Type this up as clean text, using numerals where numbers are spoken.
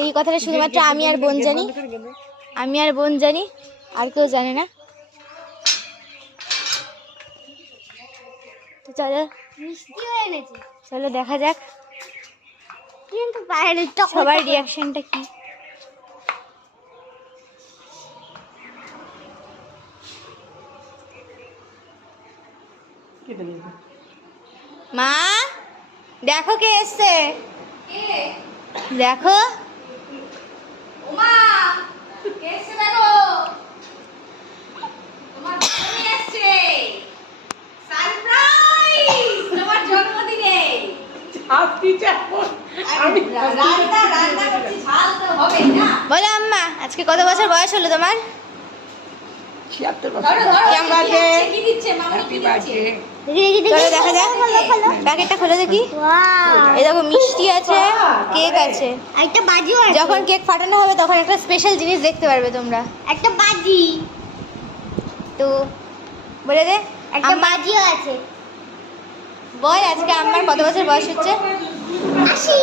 এই কথাটা শুধুমাত্র আমি আর বোন জানি, আমি আর বোন জানি, আর কেউ জানে না। তো চলো চলো দেখা যাক সবার রিয়াকশনটা কি। মা দেখো কে এসছে, দেখো বলো আম্মা আজকে কত বছর বয়স হলো তোমার? 76 বছর। দেখা যাক প্যাকেটটা খুলে দেখি। এই দেখো মিষ্টি আছে, কেক আছে, একটা বাজিও আছে। যখন কেক ফাটানো হবে তখন একটা স্পেশাল জিনিস দেখতে পারবে তোমরা, একটা বাজি। তো বলে দে একটা বাজিও আছে। বল আজকে আমার কত বছর বয়স হচ্ছে? 80।